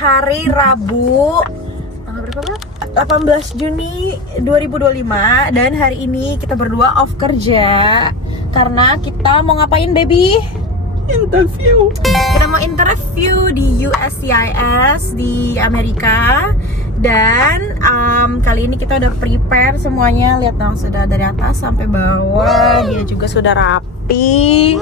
hari Rabu tanggal berapa, Bang? 18 Juni 2025. Dan hari ini kita berdua off kerja karena kita mau ngapain, baby? Interview. Kita mau interview di USCIS di Amerika. Dan kali ini kita udah prepare semuanya. Lihat dong, sudah dari atas sampai bawah. Dia juga sudah rapi.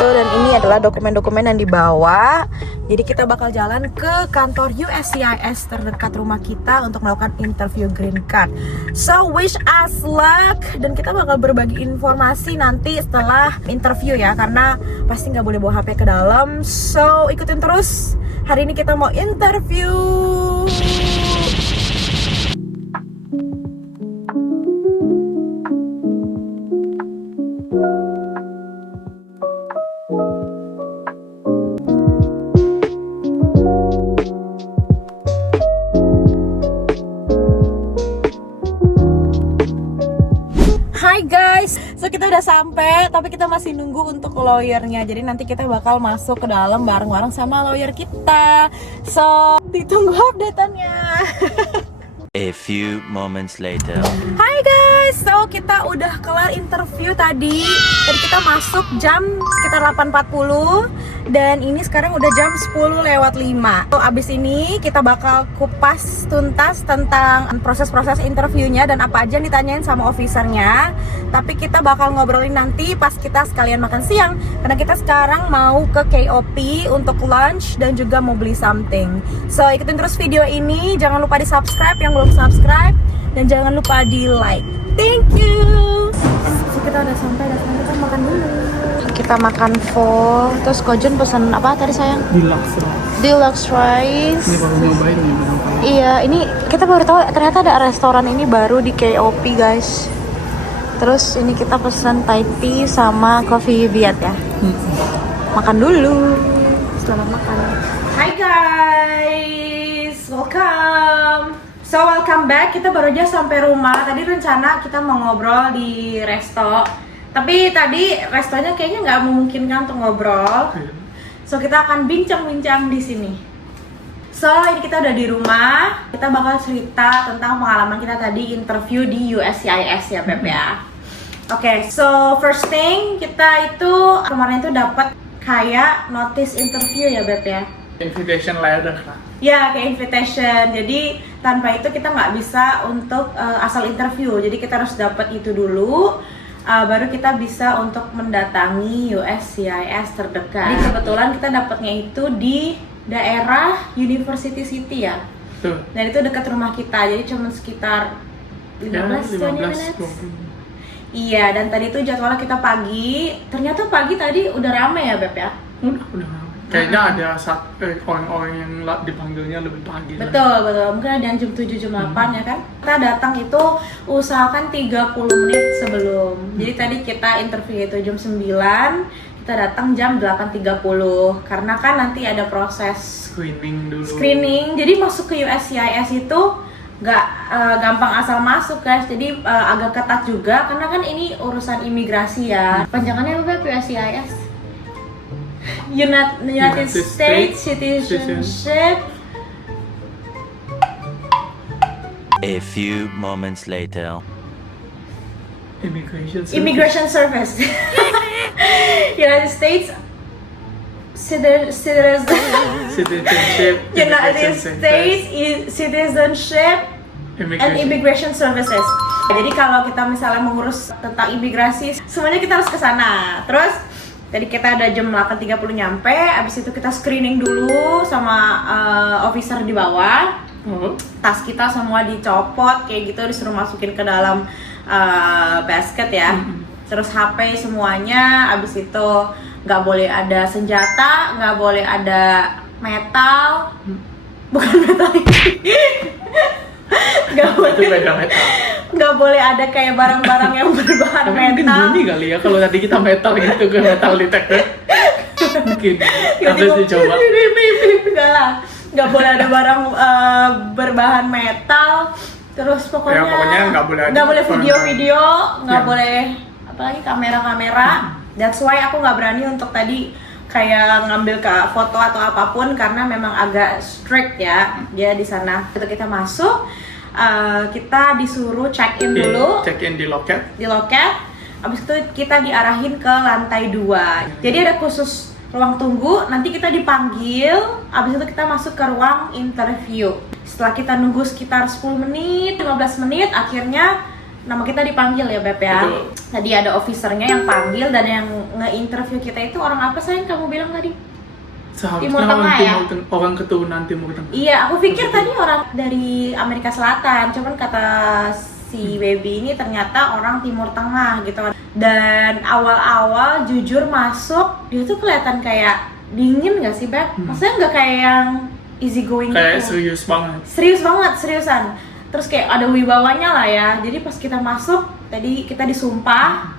Tuh, dan ini adalah dokumen-dokumen yang dibawa. Jadi kita bakal jalan ke kantor USCIS terdekat rumah kita untuk melakukan interview green card. So wish us luck. Dan kita bakal berbagi informasi nanti setelah interview ya, karena pasti nggak boleh bawa HP ke dalam. So ikutin terus. Hari ini kita mau interview. Hai guys, so kita udah sampai, tapi kita masih nunggu untuk lawyernya. Jadi nanti kita bakal masuk ke dalam bareng-bareng sama lawyer kita. So ditunggu update-annya. A few moments later. Hai guys, so kita udah kelar interview tadi. Tadi kita masuk jam sekitar 8.40. Dan ini sekarang udah jam 10:05. So, abis ini kita bakal kupas tuntas tentang proses-proses interviewnya dan apa aja yang ditanyain sama officernya. Tapi kita bakal ngobrolin nanti pas kita sekalian makan siang. Karena kita sekarang mau ke KOP untuk lunch dan juga mau beli something. So ikutin terus video ini. Jangan lupa di subscribe yang belum subscribe. Dan jangan lupa di like. Thank you. So kita udah sampai, kita makan dulu. Kita makan pho, terus Kojun pesen apa tadi sayang? Deluxe rice. Deluxe rice. Ini baru nyobain nih. Iya, ini kita baru tahu ternyata ada restoran ini baru di KOP guys. Terus ini kita pesen Thai tea sama coffee biat ya. Makan dulu. Selamat makan. Hai guys, welcome. So welcome back. Kita baru aja sampai rumah. Tadi rencana kita mau ngobrol di resto. Tapi tadi restonya kayaknya nggak memungkinkan untuk ngobrol. So kita akan bincang-bincang di sini. So ini kita udah di rumah. Kita bakal cerita tentang pengalaman kita tadi interview di USCIS ya Beb ya. Oke, so first thing kita itu kemarin itu dapat kayak notice interview ya Beb ya. Invitation letter lah. Ya, kayak invitation. Jadi tanpa itu kita nggak bisa untuk asal interview. Jadi kita harus dapat itu dulu. Baru kita bisa untuk mendatangi USCIS terdekat. Jadi kebetulan kita dapatnya itu di daerah University City ya. Tuh. Dan itu dekat rumah kita, jadi cuma sekitar 15 menit. Iya, dan tadi itu jadwalnya kita pagi. Ternyata pagi tadi udah rame ya Beb ya? Udah. Kayaknya ada orang-orang yang dipanggilnya lebih pagi. Betul. Mungkin ada yang jam 7, jam 8 ya kan? Kita datang itu usahakan 30 menit sebelum. Jadi tadi kita interview itu jam 9, kita datang jam 8.30. Karena kan nanti ada proses Screening dulu. Jadi masuk ke USCIS itu nggak gampang asal masuk guys. Jadi agak ketat juga karena kan ini urusan imigrasi ya. Panjangannya apa USCIS? United States Citizenship. A few moments later. Immigration Service. United States Citizenship. United States Citizenship and Immigration Services. Jadi kalau kita misalnya mengurus tentang imigrasi, semuanya kita harus ke sana. Terus tadi kita ada jam 8.30 nyampe, abis itu kita screening dulu sama officer di bawah. Tas kita semua dicopot kayak gitu, disuruh masukin ke dalam basket ya. Terus HP semuanya, abis itu nggak boleh ada senjata, nggak boleh ada metal, bukan metal ini. Nggak boleh ada kayak barang-barang yang berbahan metal. Mungkin bunyi kali ya kalau tadi kita metal gitu ke metal detector. Mungkin harus dicoba. Enggak lah, nggak boleh ada barang berbahan metal. Terus pokoknya nggak boleh video-video, nggak boleh apalagi kamera-kamera. That's why aku nggak berani untuk tadi kayak ngambil ke foto atau apapun karena memang agak strict ya dia di sana. Ketika kita masuk, kita disuruh check in dulu. Check in di loket. Di loket. Abis itu kita diarahin ke lantai 2. Jadi ada khusus ruang tunggu. Nanti kita dipanggil. Abis itu kita masuk ke ruang interview. Setelah kita nunggu sekitar 10 menit, 15 menit, akhirnya nama kita dipanggil ya Beb ya. Betul. Tadi ada officernya yang panggil dan yang nge-interview kita itu orang apa sayang kamu bilang tadi? Seharusnya Timur Tengah ya? Orang keturunan Timur Tengah. Iya, aku pikir tadi orang dari Amerika Selatan, cuman kata si baby ini ternyata orang Timur Tengah gitu kan. Dan awal-awal jujur masuk, dia tuh kelihatan kayak dingin gak sih Beb? Maksudnya gak kayak yang easy going Kayak gitu. serius banget. Serius banget, seriusan. Terus kayak ada wibawanya lah ya. Jadi pas kita masuk, tadi kita disumpah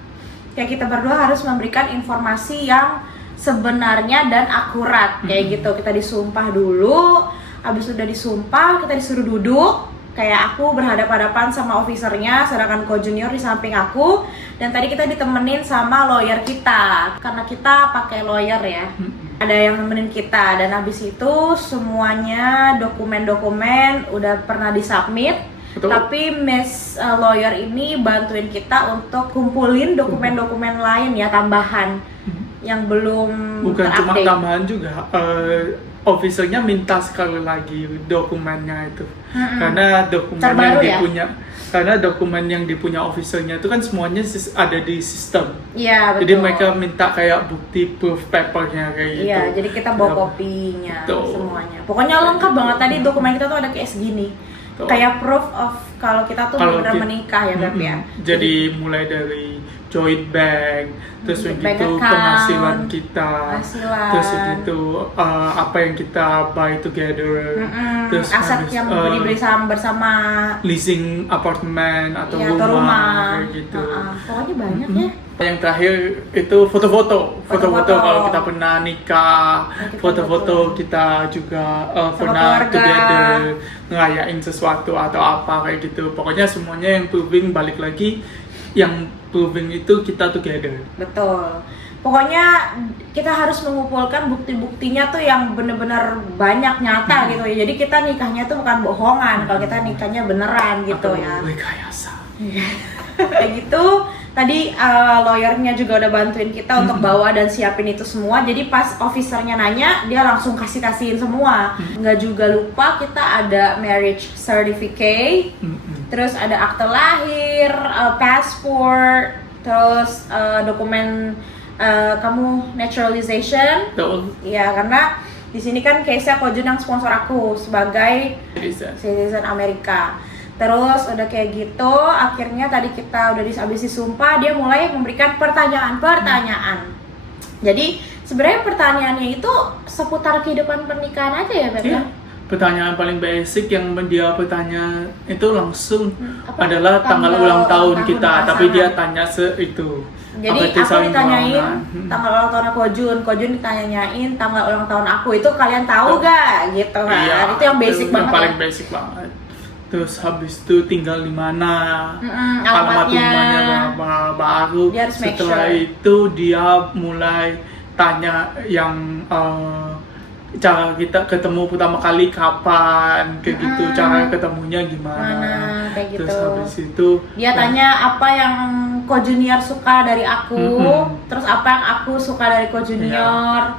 kayak kita berdua harus memberikan informasi yang sebenarnya dan akurat kayak gitu. Kita disumpah dulu, habis udah disumpah kita disuruh duduk. Kayak aku berhadapan-hadapan sama officernya, sedangkan co-junior di samping aku. Dan tadi kita ditemenin sama lawyer kita, karena kita pakai lawyer ya. Ada yang nemenin kita, dan habis itu semuanya dokumen-dokumen udah pernah disubmit. Betul. Tapi Miss Lawyer ini bantuin kita untuk kumpulin dokumen-dokumen lain ya, tambahan yang belum Bukan cuma terupdate. tambahan juga, officernya minta sekali lagi dokumennya itu. Karena dokumen Terbaru yang ya? dipunya, karena dokumen yang dipunya officernya itu kan semuanya ada di sistem. Iya, betul. Jadi mereka minta kayak bukti proof papernya kayak gitu. Iya, jadi kita bawa Ya, kopinya betul. semuanya. Pokoknya lengkap banget tadi dokumen kita tuh ada kayak segini. Betul. Kayak proof of kalau kita tuh Kalau benar ki- menikah ya Beb ya. Jadi mulai dari joint bank, terus Bank begitu account, penghasilan kita, penghasilan. terus begitu apa yang kita buy together, terus aset habis, yang dibeli bersama leasing apartemen atau ya, atau rumah. kayak gitu. Pokoknya banyak ya. Yang terakhir itu foto-foto Foto-foto. kalau kita pernah nikah, Kita foto-foto foto. kita juga Sama pernah keluarga. together ngerayain sesuatu atau apa kayak gitu. Pokoknya semuanya yang proving balik lagi, yang proving itu kita together. Betul. Pokoknya kita harus mengumpulkan bukti-buktinya tuh yang bener-bener banyak nyata gitu ya. Jadi kita nikahnya tuh bukan bohongan, kalau kita nikahnya beneran gitu Atau ya. rekayasa. Kayak gitu. Tadi lawyernya juga udah bantuin kita untuk bawa dan siapin itu semua. Jadi pas officernya nanya, dia langsung kasihin semua. Nggak juga lupa kita ada marriage certificate, terus ada akte lahir, passport, terus dokumen kamu naturalization. Betul. Ya karena di sini kan case-nya Kojun yang sponsor aku sebagai Bisa. citizen Amerika. Terus udah kayak gitu, akhirnya tadi kita udah habis disumpah, dia mulai memberikan pertanyaan-pertanyaan. Jadi sebenarnya pertanyaannya itu seputar kehidupan pernikahan aja ya, Beb? Iya. Pertanyaan paling basic yang dia bertanya itu langsung apa? adalah tanggal Tanggal ulang tahun tahun kita, pasangan. tapi dia tanya itu. Jadi Apa itu aku saling ditanyain berlawanan. tanggal ulang tahun Kojun ditanyain tanggal ulang tahun aku. Itu kalian tahu gak? Gitu kan? Iya, Itu yang basic itu banget yang paling ya. basic banget. Terus habis itu tinggal di mana, alamat alamatnya. rumahnya berapa, baru Dia harus make setelah sure. itu dia mulai tanya yang cara kita ketemu pertama kali kapan, kayak gitu, cara ketemunya gimana. Mana, kayak Terus gitu. habis itu Dia tanya apa yang Ko Junior suka dari aku, terus apa yang aku suka dari Ko Junior,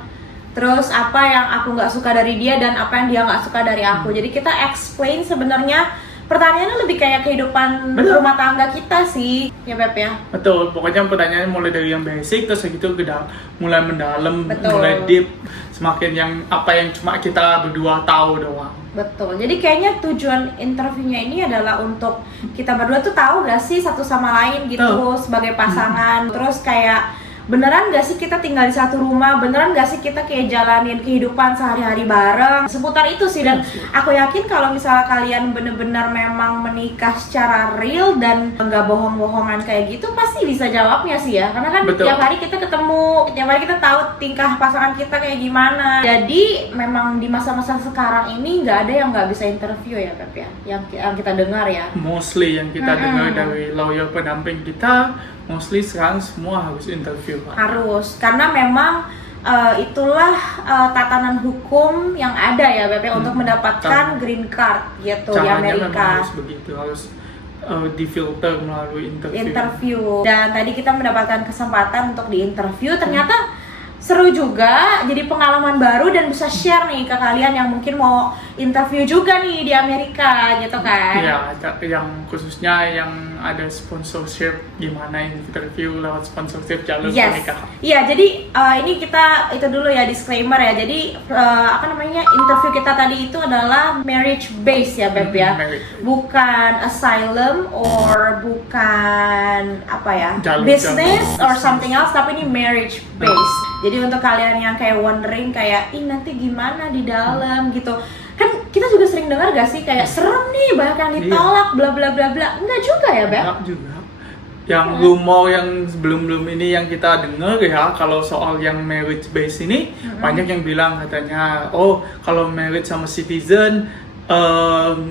terus apa yang aku nggak suka dari dia dan apa yang dia nggak suka dari aku. Jadi kita explain sebenarnya pertanyaannya lebih kayak kehidupan Betul. rumah tangga kita sih, ya Beb ya. betul, pokoknya pertanyaannya mulai dari yang basic terus gitu mulai mendalam, Betul. mulai deep, semakin yang apa yang cuma kita berdua tahu doang. Betul. Jadi kayaknya tujuan interviewnya ini adalah untuk kita berdua tuh tahu gak sih satu sama lain gitu sebagai pasangan. Terus kayak beneran gak sih kita tinggal di satu rumah? Beneran gak sih kita kayak jalanin kehidupan sehari-hari bareng? Seputar itu sih. Dan aku yakin kalau misalnya kalian bener-bener memang menikah secara real dan nggak bohong-bohongan kayak gitu, pasti bisa jawabnya sih ya. Karena kan Betul. tiap hari kita ketemu, tiap hari kita tahu tingkah pasangan kita kayak gimana. Jadi memang di masa-masa sekarang ini nggak ada yang nggak bisa interview ya Beb ya, yang kita dengar ya. Mostly yang kita dengar dari lawyer pendamping kita, mostly sekarang semua harus interview, Pak. Harus, karena memang itulah tatanan hukum yang ada ya Beb ya, untuk mendapatkan green card gitu di Caranya memang Amerika. harus begitu, harus difilter melalui Interview. Dan tadi kita mendapatkan kesempatan untuk diinterview, ternyata seru juga, jadi pengalaman baru dan bisa share nih ke kalian yang mungkin mau interview juga nih di Amerika gitu kan. Iya, yang khususnya yang ada sponsorship, gimana interview lewat sponsorship jalur pernikahan. Iya, jadi ini kita itu dulu ya disclaimer ya. Jadi interview kita tadi itu adalah marriage based ya Beb ya. Bukan asylum or bukan business or something else, tapi ini marriage based. Jadi untuk kalian yang kayak wondering kayak nanti gimana di dalam gitu. Kan kita juga sering dengar gak sih kayak serem nih banyak yang ditolak bla bla bla bla. Enggak juga ya, Beb? Enggak juga. Yang rumor yang sebelum-belum ini yang kita dengar ya, kalau soal yang marriage base ini banyak yang bilang katanya, oh kalau marriage sama citizen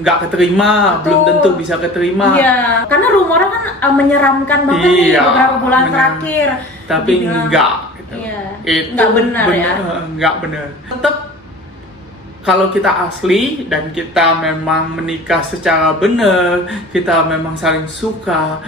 nggak keterima, belum tentu bisa keterima. Iya, karena rumornya kan menyeramkan banget nih beberapa bulan terakhir. Tapi enggak. Iya. Itu nggak benar ya. Nggak benar. Tetap kalau kita asli dan kita memang menikah secara benar, kita memang saling suka,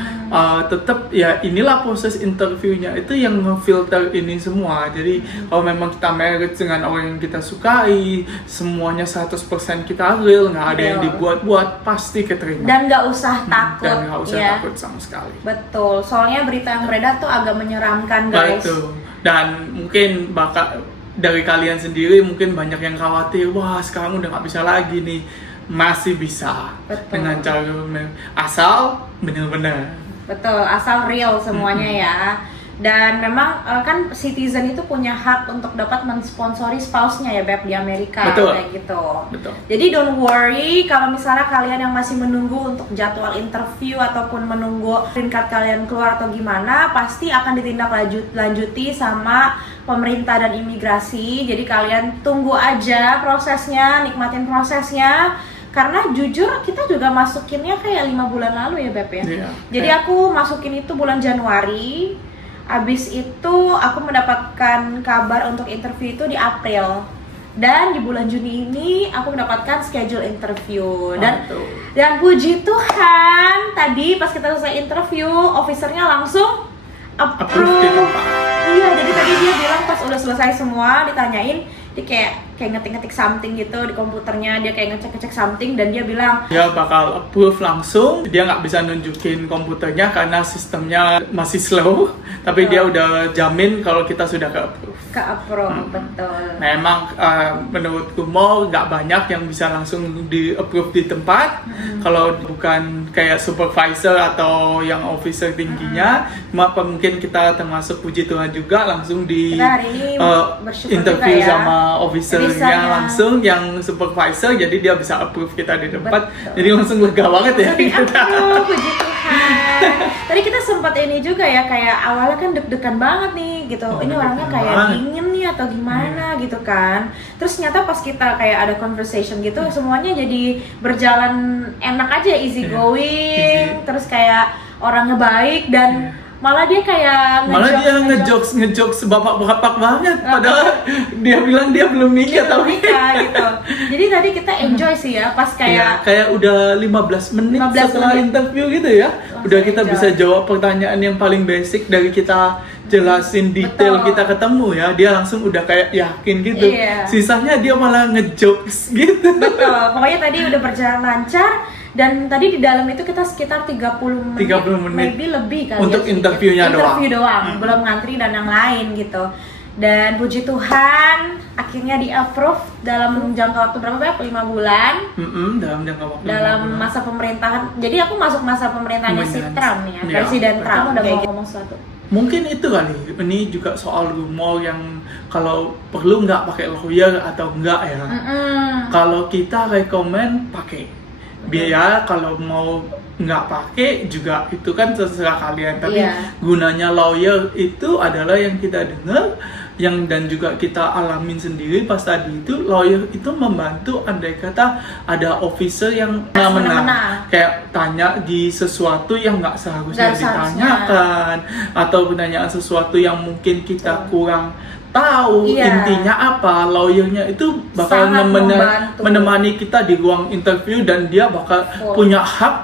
tetap ya inilah proses interviewnya itu yang ngefilter ini semua. Jadi kalau memang kita married dengan orang yang kita sukai, semuanya 100% kita real, nggak ada yang dibuat-buat, pasti keterima. Dan nggak usah takut. Dan nggak usah takut sama sekali. Betul, soalnya berita yang beredar tuh agak menyeramkan guys. Betul. Dan mungkin dari kalian sendiri mungkin banyak yang khawatir, wah sekarang udah nggak bisa lagi nih. Masih bisa. Betul. Dengan cara asal benar-benar. Betul, asal real semuanya ya. Dan memang kan citizen itu punya hak untuk dapat mensponsori spouse-nya ya Beb di Amerika. Betul. Kayak gitu. Betul. Jadi don't worry kalau misalnya kalian yang masih menunggu untuk jadwal interview ataupun menunggu green card kalian keluar atau gimana, pasti akan ditindaklanjuti sama pemerintah dan imigrasi. Jadi kalian tunggu aja prosesnya, nikmatin prosesnya. Karena jujur kita juga masukinnya kayak 5 bulan lalu ya Beb ya. Iya. Jadi aku masukin itu bulan Januari. Abis itu aku mendapatkan kabar untuk interview itu di April. Dan di bulan Juni ini aku mendapatkan schedule interview. Dan puji Tuhan, tadi pas kita selesai interview, officernya langsung approve. Iya, jadi tadi dia bilang pas udah selesai semua ditanyain, dia kayak ngetik-ngetik something gitu di komputernya, dia kayak ngecek-ngecek something dan dia bilang dia bakal approve langsung. Dia nggak bisa nunjukin komputernya karena sistemnya masih slow, tapi dia udah jamin kalau kita sudah ke approve. Betul. Memang menurutku mau nggak banyak yang bisa langsung di approve di tempat. Kalau bukan kayak supervisor atau yang officer tingginya, mungkin kita termasuk puji Tuhan juga langsung di interview ya. sama officernya langsung yang supervisor, jadi dia bisa approve kita di tempat. Betul. Jadi langsung lega banget ya. Puji Tuhan. Tadi kita sempat ini juga ya, kayak awalnya kan deg-degan banget nih gitu. Ini orangnya kayak dingin nih atau gimana gitu kan. Terus ternyata pas kita kayak ada conversation gitu, semuanya jadi berjalan enak aja, easy going. Terus kayak orangnya baik dan malah dia kayak ngejokes bapak-bapak banget, padahal dia bilang dia belum nikah gitu. Jadi tadi kita enjoy sih ya, pas kayak udah 15 menit setelah interview gitu ya. Udah kita bisa jawab pertanyaan yang paling basic dari kita jelasin detail. Betul. Kita ketemu ya, dia langsung udah kayak yakin gitu. Sisanya dia malah ngejokes gitu. Betul, pokoknya tadi udah berjalan lancar. Dan tadi di dalam itu kita sekitar 30 menit, maybe lebih kali untuk ya, interviewnya doang. Belum ngantri dan yang lain gitu. Dan puji Tuhan akhirnya di approve dalam jangka waktu berapa? 5 bulan. Dalam jangka waktu dalam masa pemerintahan. Jadi aku masuk masa pemerintahannya si Trump ya. Presiden Trump udah mau ngomong sesuatu. Mungkin itu kali. Ini juga soal rumor yang kalau perlu nggak pakai lawyer atau enggak ya. Kalau kita rekomen pakai. Biaya kalau mau nggak pakai juga itu kan terserah kalian, tapi gunanya lawyer itu adalah yang kita dengar dan juga kita alamin sendiri pas tadi itu, lawyer itu membantu andai kata ada officer yang menang kayak tanya di sesuatu yang nggak seharusnya ditanyakan, atau pertanyaan sesuatu yang mungkin kita kurang tahu Iya. intinya apa, lawyernya itu bakal Sangat membantu. menemani kita di ruang interview, dan dia bakal Betul. punya hak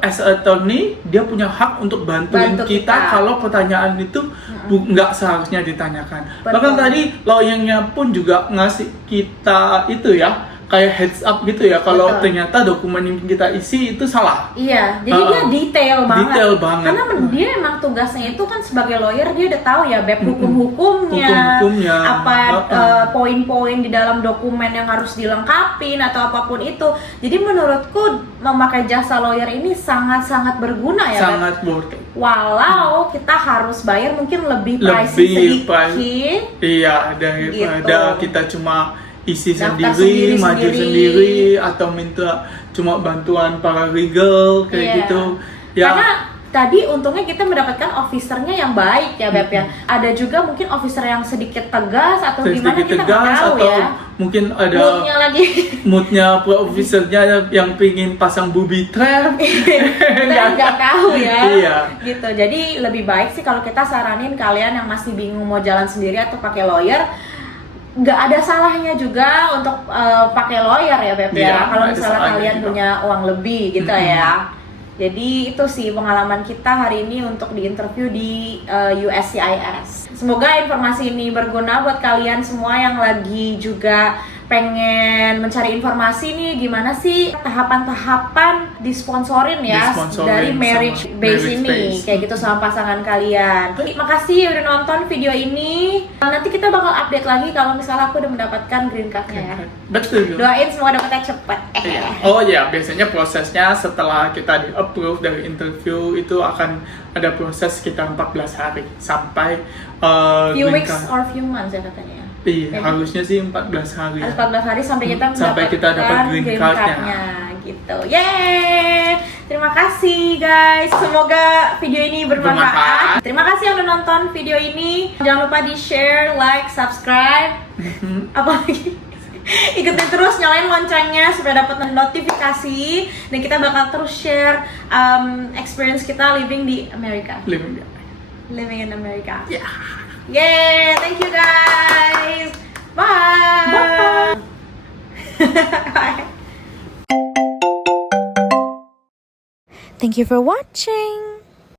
as a attorney, dia punya hak untuk bantuin Bantu kita kita. kalau pertanyaan itu nggak seharusnya ditanyakan. Betul. Bahkan tadi lawyernya pun juga ngasih kita itu ya, kayak heads up gitu ya, kalau Betul. ternyata dokumen yang kita isi itu salah. Iya, jadi dia detail banget. Detail banget. Karena dia emang tugasnya itu kan sebagai lawyer, dia udah tahu ya bab hukum-hukumnya, Hukum-hukumnya. apa poin-poin di dalam dokumen yang harus dilengkapin atau apapun itu. Jadi menurutku memakai jasa lawyer ini sangat-sangat berguna ya. Beb. Sangat worth it. Walau kita harus bayar mungkin lebih pricey Lebih sedikit. Iya, daripada Gitu. kita cuma isi Daftar sendiri, maju sendiri-sendiri. sendiri, atau minta cuma bantuan paralegal kayak Iya. gitu. Ya, Karena tadi untungnya kita mendapatkan officernya yang baik ya Beb ya. Ada juga mungkin officer yang sedikit tegas atau gimana sedikit kita nggak tegas, tahu atau ya. mungkin ada Moodnya lagi. moodnya officernya yang pingin pasang booby trap. Kita nggak tahu ya. Iya. Gitu. Jadi lebih baik sih kalau kita saranin kalian yang masih bingung mau jalan sendiri atau pakai lawyer, nggak ada salahnya juga untuk pakai lawyer ya Beb Iya, ya. Kalau nggak ada misalnya salahnya kalian juga. punya uang lebih gitu ya. Jadi itu sih pengalaman kita hari ini untuk di interview di USCIS. Semoga informasi ini berguna buat kalian semua yang lagi juga pengen mencari informasi nih gimana sih tahapan-tahapan disponsorin ya Disponsorin dari marriage sama base marriage ini base. kayak gitu sama pasangan kalian. Terima kasih udah nonton video ini. Nanti kita bakal update lagi kalau misalnya aku udah mendapatkan green card-nya ya. Betul. Doain semoga dapetnya cepet. Iya. Oh ya, biasanya prosesnya setelah kita di-approve dari interview itu akan ada proses sekitar 14 hari sampai Few green weeks card. or few months ya katanya. Iya, Kayak harusnya sih 14 hari. Harus 14 hari sampai kita Sampai kita dapat mendapatkan green green card-nya. card-nya gitu. Yeay! Terima kasih guys. Semoga video ini bermanfaat. Bermanfaat. Terima kasih yang udah nonton video ini. Jangan lupa di-share, like, subscribe. Apalagi ikutin terus, nyalain loncengnya supaya dapat notifikasi, dan kita bakal terus share experience kita living di Amerika. Living in America. Yeah. Yay! Thank you guys. Bye. Bye. Thank you for watching.